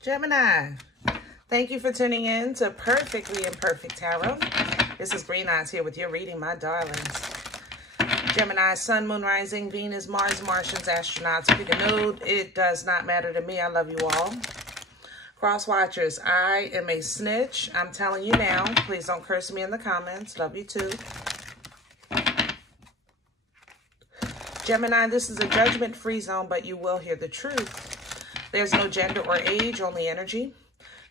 Gemini, thank you for tuning in to Perfectly Imperfect Tarot. This is Green Eyes here with your reading, my darlings. Gemini, Sun, Moon, Rising, Venus, Mars, Martians, astronauts, pick a node. It does not matter to me. I love you all. Cross watchers, I am a snitch. I'm telling you now. Please don't curse me in the comments. Love you too. Gemini, this is a judgment-free zone, but you will hear the truth. There's no gender or age, only energy.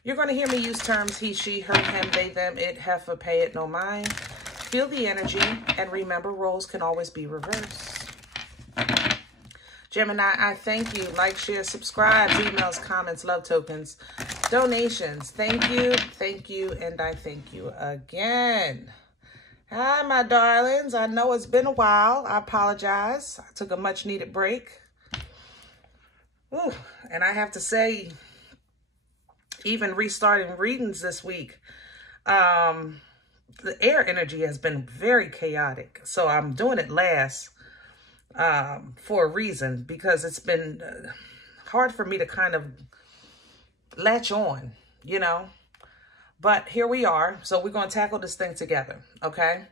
You're going to hear me use terms he, she, her, him, they, them, it, heifer, pay it, no mind. Feel the energy, and remember, roles can always be reversed. Gemini, I thank you. Like, share, subscribe, emails, comments, love tokens, donations. Thank you, and I thank you again. Hi, my darlings. I know it's been a while. I apologize. I took a much-needed break. Ooh, and I have to say, even restarting readings this week, the air energy has been very chaotic. So I'm doing it last for a reason, because it's been hard for me to kind of latch on, you know. But here we are. So we're going to tackle this thing together, okay?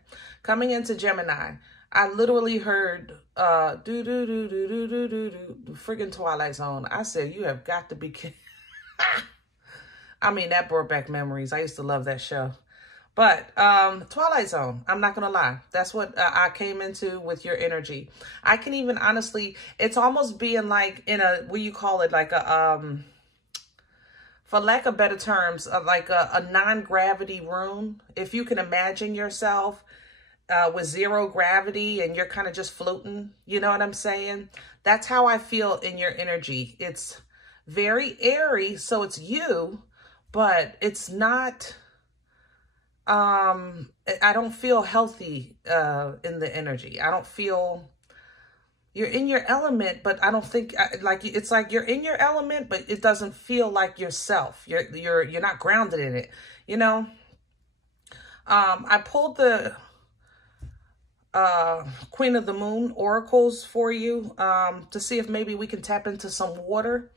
Coming into Gemini, I literally heard friggin' Twilight Zone. I said, you have got to be kidding. I mean, that brought back memories. I used to love that show. But Twilight Zone, I'm not going to lie. That's what I came into with your energy. I can even honestly, it's almost being like in a, what do you call it? Like a, for lack of better terms, like a non-gravity room. If you can imagine yourself with zero gravity and you're kind of just floating, you know what I'm saying? That's how I feel in your energy. It's very airy, so it's you, but it's not, I don't feel healthy in the energy. I don't feel, you're in your element, but I don't think, like, it's like you're in your element, but it doesn't feel like yourself. You're not grounded in it, you know? I pulled the Queen of the Moon oracles for you to see if maybe we can tap into some water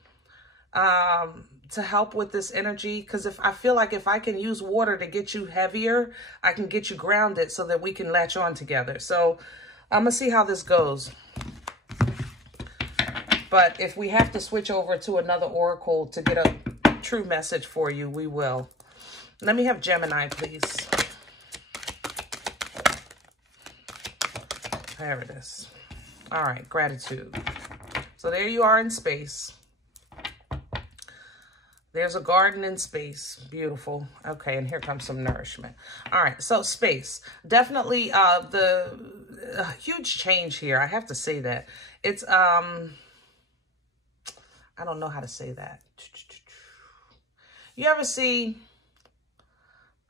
to help with this energy. Because if I feel like if I can use water to get you heavier, I can get you grounded so that we can latch on together. So I'm going to see how this goes. But if we have to switch over to another oracle to get a true message for you, we will. Let me have Gemini, please. There it is. All right, gratitude. So there you are in space. There's a garden in space. Beautiful. Okay, and here comes some nourishment. All right, so space. Definitely the huge change here. I have to say that. It's, I don't know how to say that. You ever see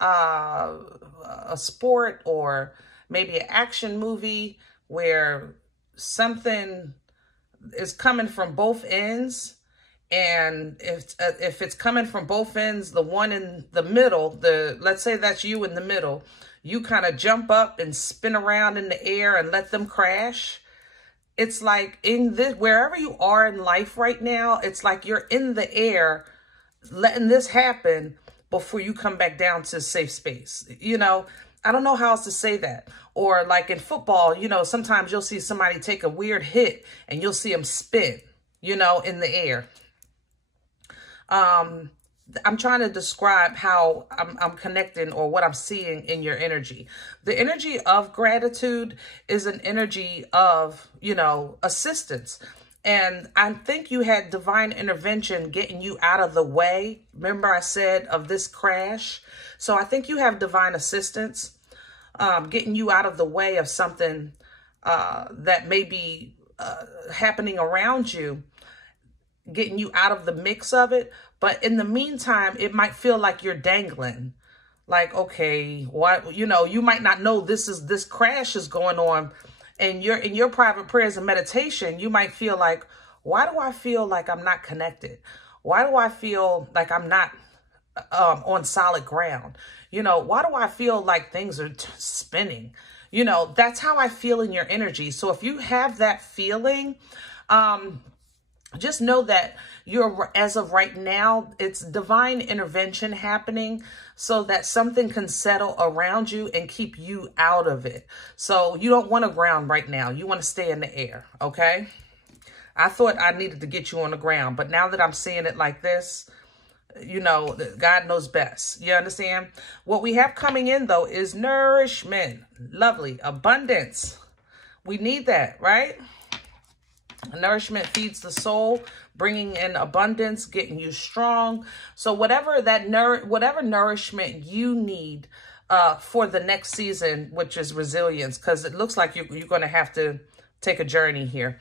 a sport or maybe an action movie where something is coming from both ends, and if it's coming from both ends, the one in the middle, let's say that's you in the middle, you kind of jump up and spin around in the air and let them crash. It's like in this, wherever you are in life right now, it's like you're in the air letting this happen before you come back down to safe space. You know, I don't know how else to say that. Or like in football, you know, sometimes you'll see somebody take a weird hit and you'll see them spin, you know, in the air. I'm trying to describe how I'm connecting or what I'm seeing in your energy. The energy of gratitude is an energy of, you know, assistance. And I think you had divine intervention getting you out of the way. Remember I said of this crash? So I think you have divine assistance getting you out of the way of something that may be happening around you, getting you out of the mix of it. But in the meantime, it might feel like you're dangling. Like, okay, what, you know, you might not know this crash is going on. And you're in your private prayers and meditation, you might feel like, why do I feel like I'm not connected? Why do I feel like I'm not on solid ground? You know, why do I feel like things are spinning? You know, that's how I feel in your energy. So if you have that feeling, just know that you're, as of right now, it's divine intervention happening so that something can settle around you and keep you out of it. So you don't want to ground right now. You want to stay in the air, okay? I thought I needed to get you on the ground, but now that I'm seeing it like this, you know, God knows best. You understand? What we have coming in, though, is nourishment. Lovely. Abundance. We need that, right? Nourishment feeds the soul, bringing in abundance, getting you strong. So whatever that whatever nourishment you need for the next season, which is resilience, because it looks like you're going to have to take a journey here.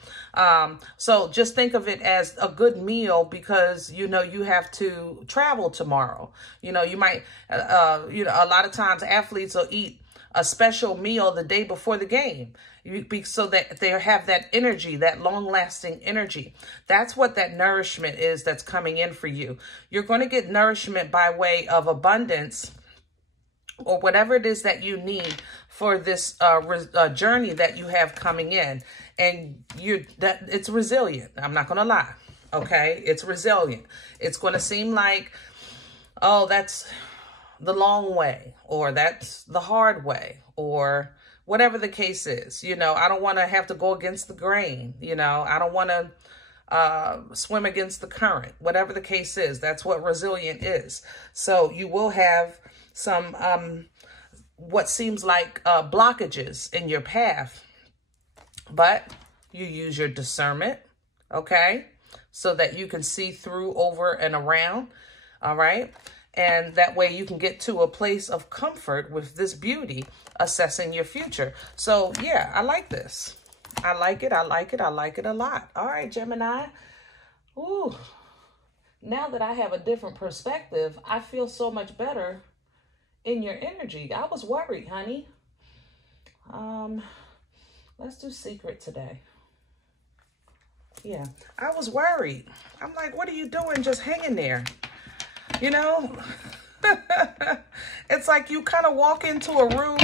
So just think of it as a good meal, because, you know, you have to travel tomorrow. You know, you might, you know, a lot of times athletes will eat a special meal the day before the game, so that they have that energy, that long-lasting energy. That's what that nourishment is that's coming in for you. You're going to get nourishment by way of abundance, or whatever it is that you need for this journey that you have coming in. And it's resilient. I'm not going to lie. Okay. It's resilient. It's going to seem like, oh, that's the long way, or that's the hard way, or whatever the case is. You know, I don't want to have to go against the grain. You know, I don't want to swim against the current. Whatever the case is, that's what resilient is. So you will have some what seems like blockages in your path, but you use your discernment, okay, so that you can see through, over, and around. All right. And that way you can get to a place of comfort with this beauty, assessing your future. So yeah, I like this. I like it. I like it. I like it a lot. All right, Gemini. Ooh, now that I have a different perspective, I feel so much better in your energy. I was worried, honey. Let's do secret today. Yeah, I was worried. I'm like, what are you doing just hanging there? You know, it's like you kind of walk into a room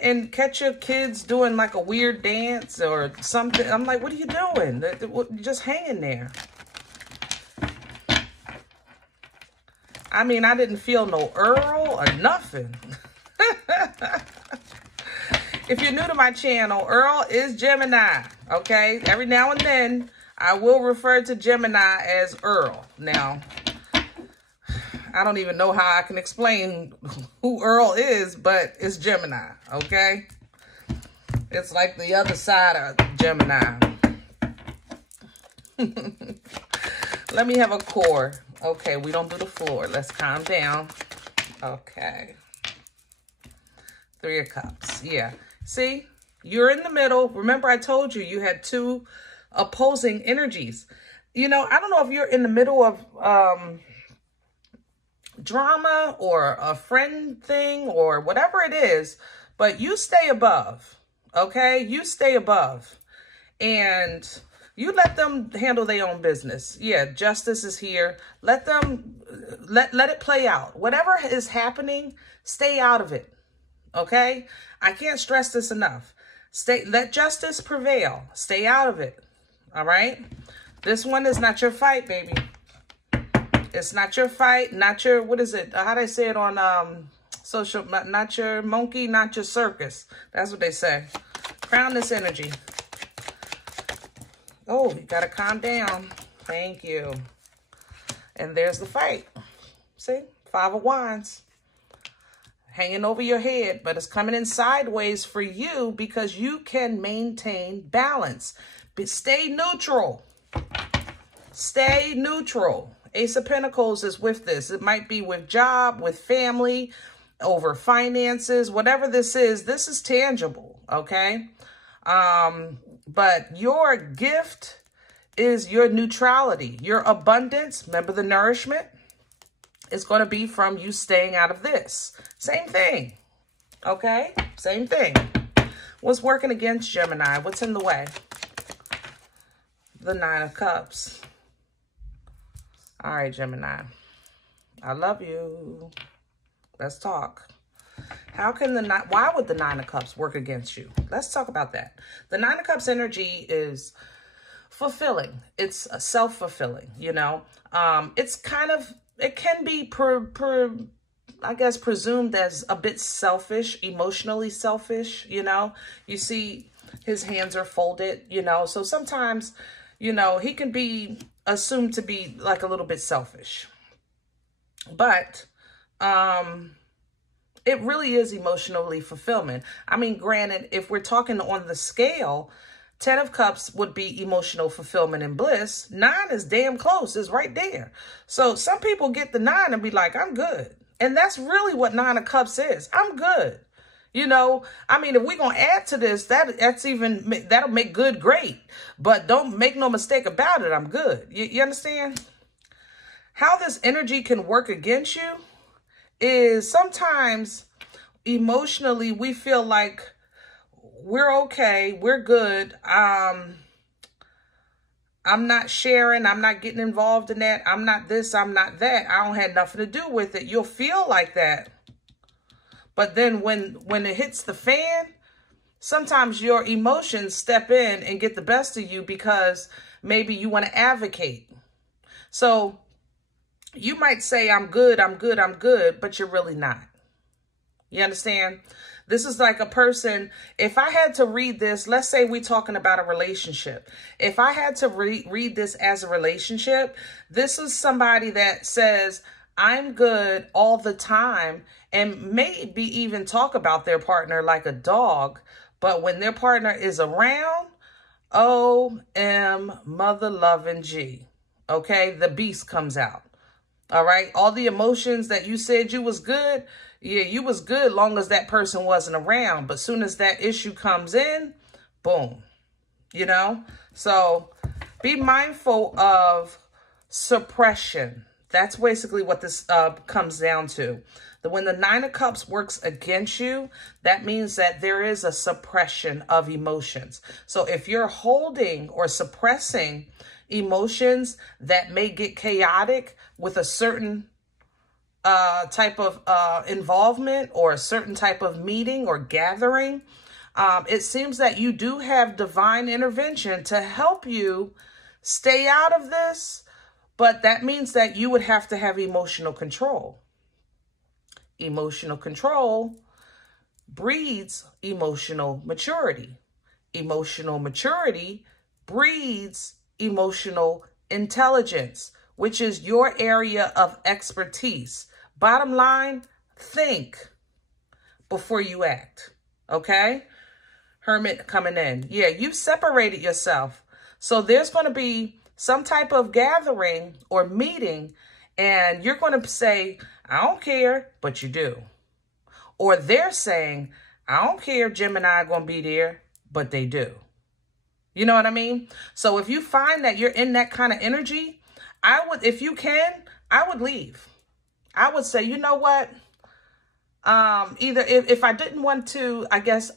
and catch your kids doing like a weird dance or something. I'm like, what are you doing? You're just hanging there. I mean, I didn't feel no Earl or nothing. If you're new to my channel, Earl is Gemini, okay? Every now and then, I will refer to Gemini as Earl. Now, I don't even know how I can explain who Earl is, but it's Gemini, okay? It's like the other side of Gemini. Let me have a core. Okay, we don't do the floor. Let's calm down. Okay. 3 of Cups. Yeah. See, you're in the middle. Remember, I told you you had 2 opposing energies. You know, I don't know if you're in the middle of drama or a friend thing or whatever it is, but you stay above, okay? You stay above, and you let them handle their own business. Yeah, justice is here. Let them, let it play out. Whatever is happening, stay out of it, okay? I can't stress this enough. Let justice prevail. Stay out of it, all right? This one is not your fight, baby. It's not your fight, not your, what is it? How they say it on social, not your monkey, not your circus. That's what they say. Crown this energy. Oh, you got to calm down. Thank you. And there's the fight. See? 5 of Wands. Hanging over your head, but it's coming in sideways for you because you can maintain balance. But stay neutral. Stay neutral. Ace of Pentacles is with this. It might be with job, with family, over finances, whatever this is tangible, okay? But your gift is your neutrality, your abundance. Remember, the nourishment is going to be from you staying out of this. Same thing, okay? Same thing. What's working against Gemini? What's in the way? The 9 of Cups. All right, Gemini. I love you. Let's talk. How can why would the 9 of Cups work against you? Let's talk about that. The 9 of Cups energy is fulfilling. It's self-fulfilling, you know. It's kind of, it can be, I guess, presumed as a bit selfish, emotionally selfish, you know. You see his hands are folded, you know. So sometimes, you know, he can be assumed to be like a little bit selfish. But it really is emotionally fulfillment. I mean, granted, if we're talking on the scale, 10 of Cups would be emotional fulfillment and bliss. 9 is damn close. It's right there. So some people get the 9 and be like, I'm good. And that's really what 9 of Cups is. I'm good. You know, I mean, if we're going to add to this, that'll make good great. But don't make no mistake about it. I'm good. You understand? How this energy can work against you is sometimes emotionally we feel like we're okay, we're good. I'm not sharing, I'm not getting involved in that. I'm not this, I'm not that. I don't have nothing to do with it. You'll feel like that. But then when it hits the fan, sometimes your emotions step in and get the best of you because maybe you want to advocate. So you might say, I'm good, I'm good, I'm good, but you're really not. You understand? This is like a person, if I had to read this, let's say we're talking about a relationship. If I had to read this as a relationship, this is somebody that says, I'm good all the time, and maybe even talk about their partner like a dog. But when their partner is around, O-M, mother loving G. Okay, the beast comes out. All right, all the emotions that you said you was good, yeah, you was good long as that person wasn't around. But soon as that issue comes in, boom, you know? So be mindful of suppression. That's basically what this comes down to. When the 9 of Cups works against you, that means that there is a suppression of emotions. So if you're holding or suppressing emotions that may get chaotic with a certain type of involvement or a certain type of meeting or gathering, it seems that you do have divine intervention to help you stay out of this, but that means that you would have to have emotional control. Emotional control breeds emotional maturity. Emotional maturity breeds emotional intelligence, which is your area of expertise. Bottom line, think before you act, okay? Hermit coming in. Yeah, you've separated yourself. So there's going to be some type of gathering or meeting, and you're going to say, I don't care, but you do. Or they're saying, I don't care, Gemini going to be there, but they do. You know what I mean? So if you find that you're in that kind of energy, I would, if you can, I would leave. I would say, you know what? Either if I didn't want to, I guess,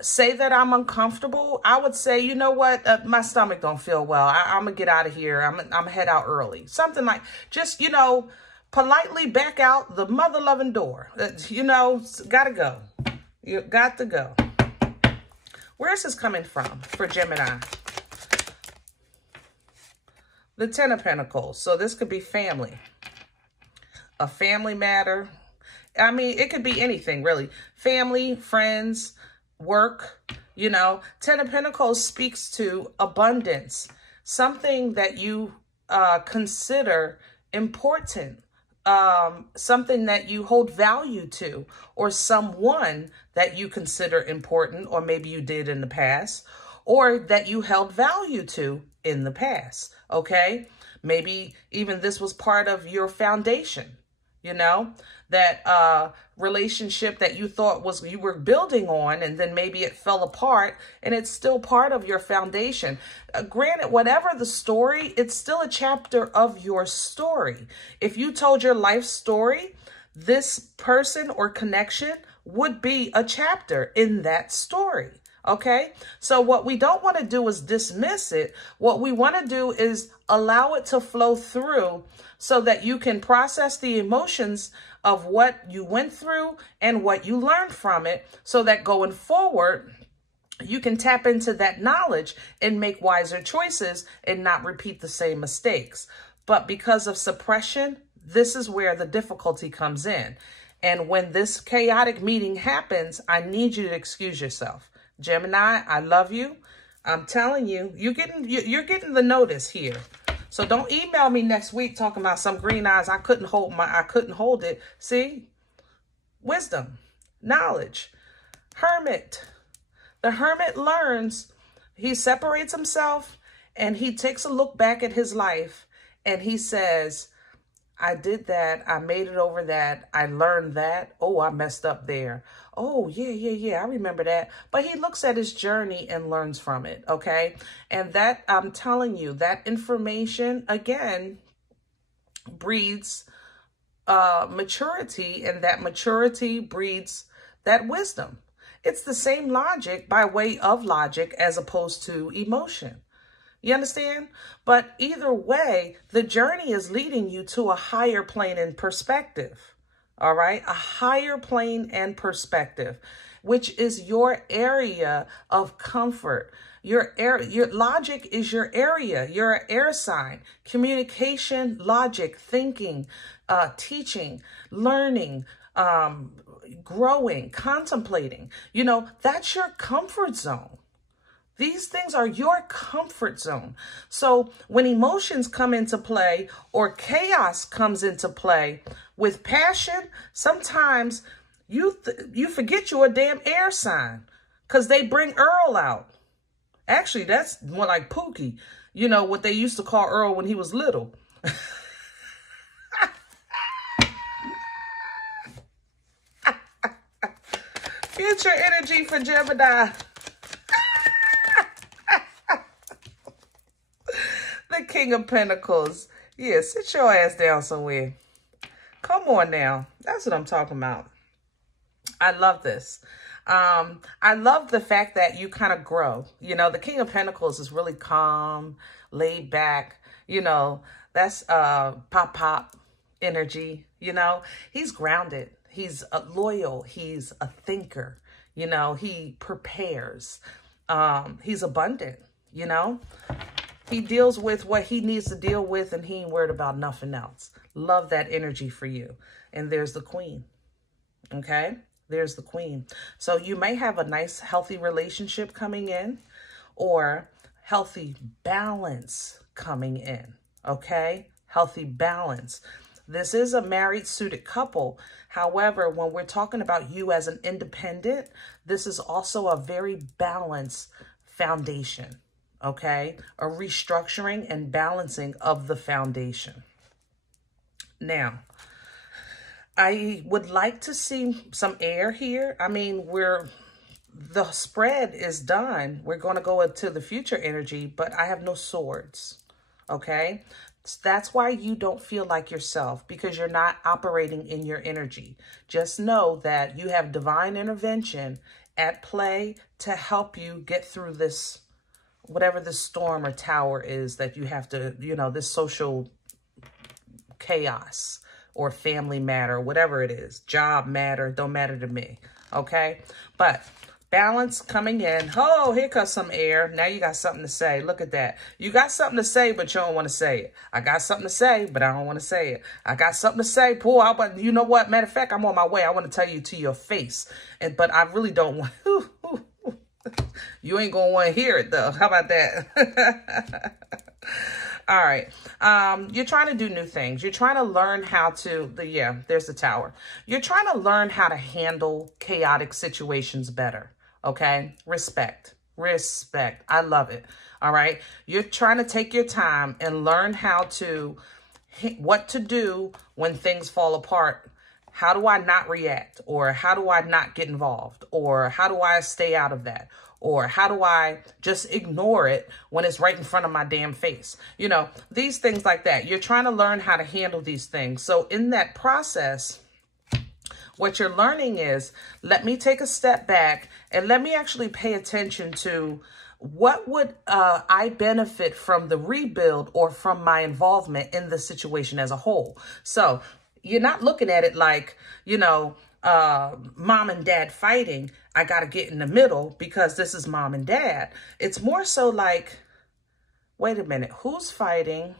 say that I'm uncomfortable, I would say, you know what? My stomach don't feel well. I'm going to get out of here. I'm going to head out early. Something like, just, you know, politely back out the mother-loving door. You know, got to go. You got to go. Where is this coming from for Gemini? The 10 of Pentacles. So this could be family. A family matter. I mean, it could be anything, really. Family, friends, work, you know. 10 of Pentacles speaks to abundance. Something that you consider important. Something that you hold value to, or someone that you consider important, or maybe you did in the past, or that you held value to in the past, okay? Maybe even this was part of your foundation, you know, that relationship that you thought was you were building on, and then maybe it fell apart, and it's still part of your foundation. Granted, whatever the story, it's still a chapter of your story. If you told your life story, this person or connection would be a chapter in that story. Okay, so what we don't want to do is dismiss it. What we want to do is allow it to flow through so that you can process the emotions of what you went through and what you learned from it, so that going forward, you can tap into that knowledge and make wiser choices and not repeat the same mistakes. But because of suppression, this is where the difficulty comes in. And when this chaotic meeting happens, I need you to excuse yourself. Gemini, I love you. I'm telling you, you're getting the notice here. So don't email me next week talking about some green eyes. I couldn't hold it. See? Wisdom, knowledge, hermit. The hermit learns, he separates himself and he takes a look back at his life and he says, I did that. I made it over that. I learned that. Oh, I messed up there. Oh, yeah. I remember that. But he looks at his journey and learns from it. Okay. And that, I'm telling you, that information, again, breeds maturity, and that maturity breeds that wisdom. It's the same logic by way of logic as opposed to emotion. You understand? But either way, the journey is leading you to a higher plane and perspective. All right? A higher plane and perspective, which is your area of comfort. Your logic is your area. You're an air sign. Communication, logic, thinking, teaching, learning, growing, contemplating. You know, that's your comfort zone. These things are your comfort zone. So when emotions come into play or chaos comes into play with passion, sometimes you forget you're a damn air sign because they bring Earl out. Actually, that's more like Pookie. You know, what they used to call Earl when he was little. Future energy for Gemini. The King of Pentacles. Yeah, sit your ass down somewhere. Come on now. That's what I'm talking about. I love this. I love the fact that you kind of grow. You know, the King of Pentacles is really calm, laid back. You know, that's pop energy. You know, he's grounded. He's loyal. He's a thinker. You know, he prepares. He's abundant, you know. He deals with what he needs to deal with, and he ain't worried about nothing else. Love that energy for you. And there's the Queen, okay? There's the Queen. So you may have a nice, healthy relationship coming in or healthy balance coming in, okay? Healthy balance. This is a married, suited couple. However, when we're talking about you as an independent, this is also a very balanced foundation, okay? A restructuring and balancing of the foundation. Now, I would like to see some air here. I mean, the spread is done. We're going to go into the future energy, but I have no swords, okay? That's why you don't feel like yourself, because you're not operating in your energy. Just know that you have divine intervention at play to help you get through this, whatever this storm or tower is that you have to, you know, this social chaos or family matter, whatever it is, job matter, don't matter to me, okay? But balance coming in. Oh, here comes some air. Now you got something to say. Look at that. You got something to say, but you don't want to say it. I got something to say, but I don't want to say it. I got something to say. Pull out, but you know what? Matter of fact, I'm on my way. I want to tell you to your face. But I really don't want... You ain't going to want to hear it, though. How about that? All right. You're trying to do new things. You're trying to learn how to... there's the tower. You're trying to learn how to handle chaotic situations better. Okay? Respect. Respect. I love it. All right? You're trying to take your time and learn how to... what to do when things fall apart. How do I not react? Or how do I not get involved? Or how do I stay out of that? Or how do I just ignore it when it's right in front of my damn face? You know, these things like that. You're trying to learn how to handle these things. So in that process, what you're learning is, let me take a step back and let me actually pay attention to what would I benefit from the rebuild or from my involvement in the situation as a whole. So you're not looking at it like, you know, mom and dad fighting. I got to get in the middle because this is mom and dad. It's more so like, wait a minute, who's fighting?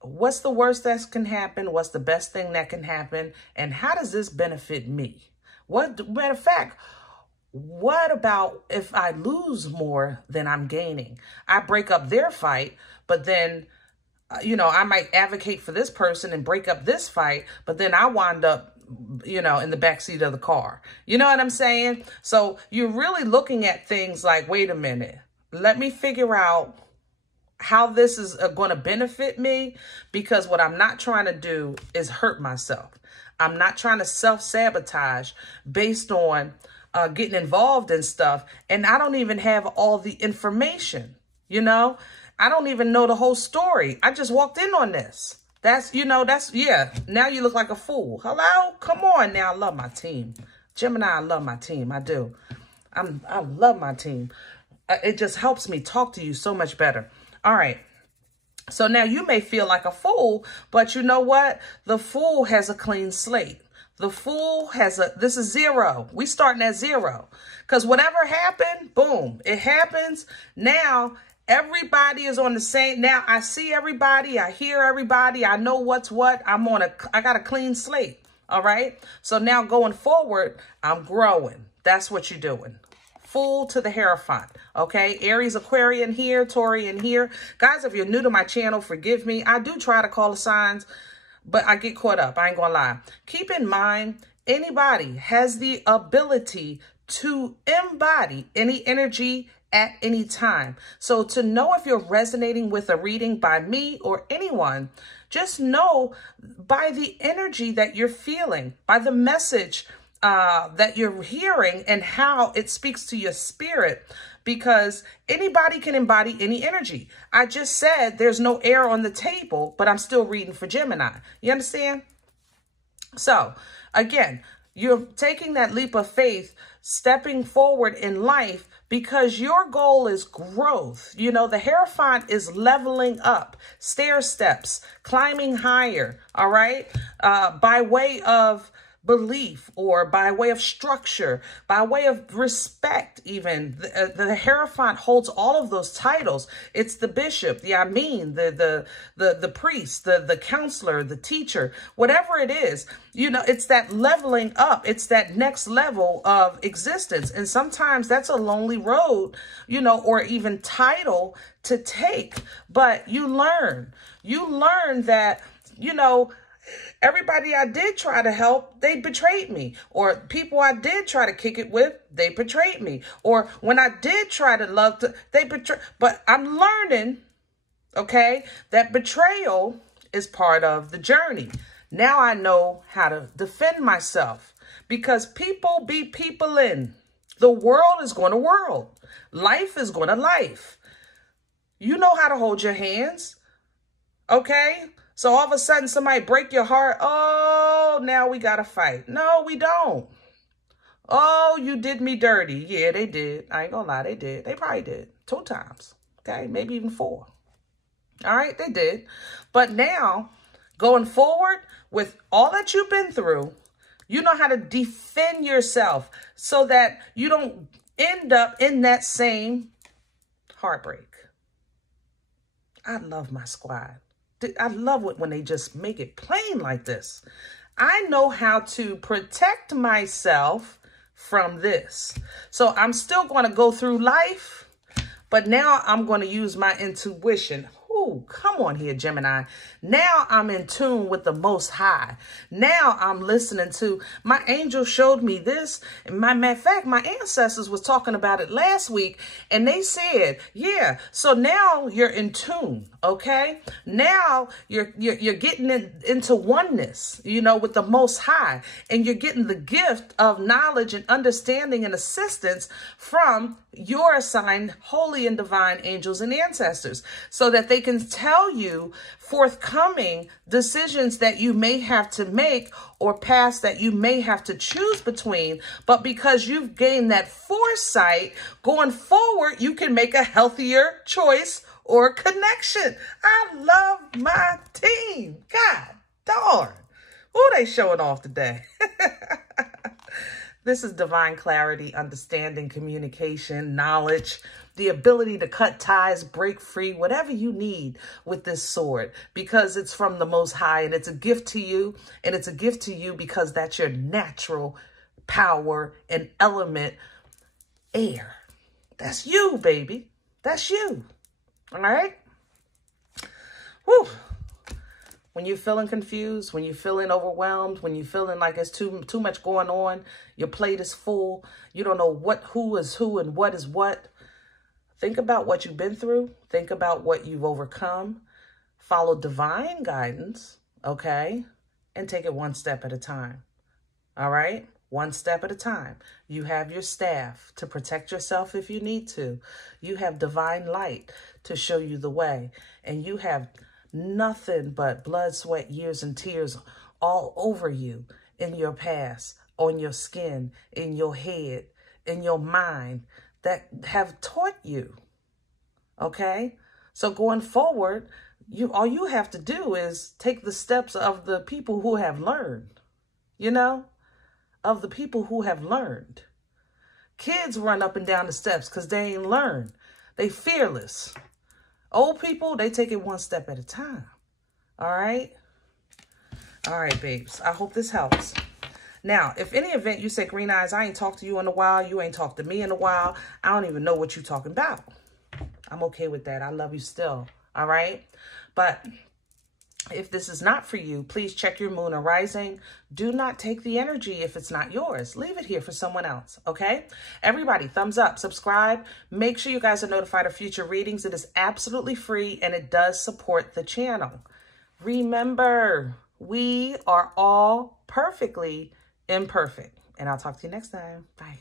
What's the worst that can happen? What's the best thing that can happen? And how does this benefit me? Matter of fact, what about if I lose more than I'm gaining? I break up their fight, but then, you know, I might advocate for this person and break up this fight, but then I wind up, you know, in the backseat of the car. You know what I'm saying? So you're really looking at things like, wait a minute, let me figure out how this is going to benefit me, because what I'm not trying to do is hurt myself. I'm not trying to self-sabotage based on getting involved in stuff. And I don't even have all the information, you know? I don't even know the whole story. I just walked in on this. That's, you know, that's, yeah. Now you look like a fool. Hello? Come on now. I love my team. Gemini, I love my team. I do. I love my team. It just helps me talk to you so much better. All right. So now you may feel like a fool, but you know what? The fool has a clean slate. The fool has this is zero. We starting at zero. Because whatever happened, boom, it happens. Now everybody is on the same. Now I see everybody. I hear everybody. I know what's what. I got a clean slate. All right. So now going forward, I'm growing. That's what you're doing. Full to the Hierophant. Okay. Aries, Aquarian here, Taurian here. Guys, if you're new to my channel, forgive me. I do try to call the signs, but I get caught up. I ain't gonna lie. Keep in mind, anybody has the ability to embody any energy at any time. So to know if you're resonating with a reading by me or anyone, just know by the energy that you're feeling, by the message that you're hearing and how it speaks to your spirit, because anybody can embody any energy. I just said there's no air on the table, but I'm still reading for Gemini. You understand? So again, you're taking that leap of faith, stepping forward in life, because your goal is growth. You know, the Hierophant is leveling up, stair steps, climbing higher, all right, by way of belief or by way of structure, by way of respect even. The Hierophant holds all of those titles. It's the bishop, the Amin, the priest, the counselor, the teacher, whatever it is. You know, it's that leveling up. It's that next level of existence. And sometimes that's a lonely road, you know, or even title to take. But you learn that, you know, everybody I did try to help, they betrayed me. Or people I did try to kick it with, they betrayed me. Or when I did try to love, they betrayed. But I'm learning, okay, that betrayal is part of the journey. Now I know how to defend myself, because people be people in. The world is going to world. Life is going to life. You know how to hold your hands, okay? So all of a sudden somebody break your heart. Oh, now we got to fight. No, we don't. Oh, you did me dirty. Yeah, they did. I ain't gonna lie. They did. They probably did 2 times. Okay. Maybe even 4. All right. They did. But now going forward with all that you've been through, you know how to defend yourself so that you don't end up in that same heartbreak. I love my squad. I love it when they just make it plain like this. I know how to protect myself from this. So I'm still going to go through life, but now I'm going to use my intuition. Ooh, come on here, Gemini. Now I'm in tune with the Most High. Now I'm listening to, my angel showed me this. And matter of fact, my ancestors was talking about it last week, and they said, yeah, so now you're in tune, okay? Now you're getting into oneness, you know, with the Most High, and you're getting the gift of knowledge and understanding and assistance from your assigned holy and divine angels and ancestors, so that they can tell you forthcoming decisions that you may have to make or paths that you may have to choose between. But because you've gained that foresight, going forward, you can make a healthier choice or connection. I love my team. God darn. Who they showing off today? This is divine clarity, understanding, communication, knowledge, the ability to cut ties, break free, whatever you need with this sword, because it's from the Most High and it's a gift to you. And it's a gift to you because that's your natural power and element, air. That's you, baby. That's you. All right? Whew. When you're feeling confused, when you're feeling overwhelmed, when you're feeling like it's too much going on, your plate is full, you don't know who is who and what is what, think about what you've been through. Think about what you've overcome. Follow divine guidance, okay? And take it one step at a time, all right? One step at a time. You have your staff to protect yourself if you need to. You have divine light to show you the way. And you have nothing but blood, sweat, years, and tears all over you, in your past, on your skin, in your head, in your mind, that have taught you. Okay? So going forward, all you have to do is take the steps of the people who have learned, you know, of the people who have learned. Kids run up and down the steps because they ain't learned. They fearless. Old people, they take it one step at a time. All right? All right, babes. I hope this helps. Now, if any event you say, Green Eyes, I ain't talked to you in a while. You ain't talked to me in a while. I don't even know what you're talking about. I'm okay with that. I love you still. All right? But if this is not for you, please check your moon or rising. Do not take the energy if it's not yours. Leave it here for someone else, okay? Everybody, thumbs up, subscribe. Make sure you guys are notified of future readings. It is absolutely free, and it does support the channel. Remember, we are all perfectly imperfect. And I'll talk to you next time. Bye.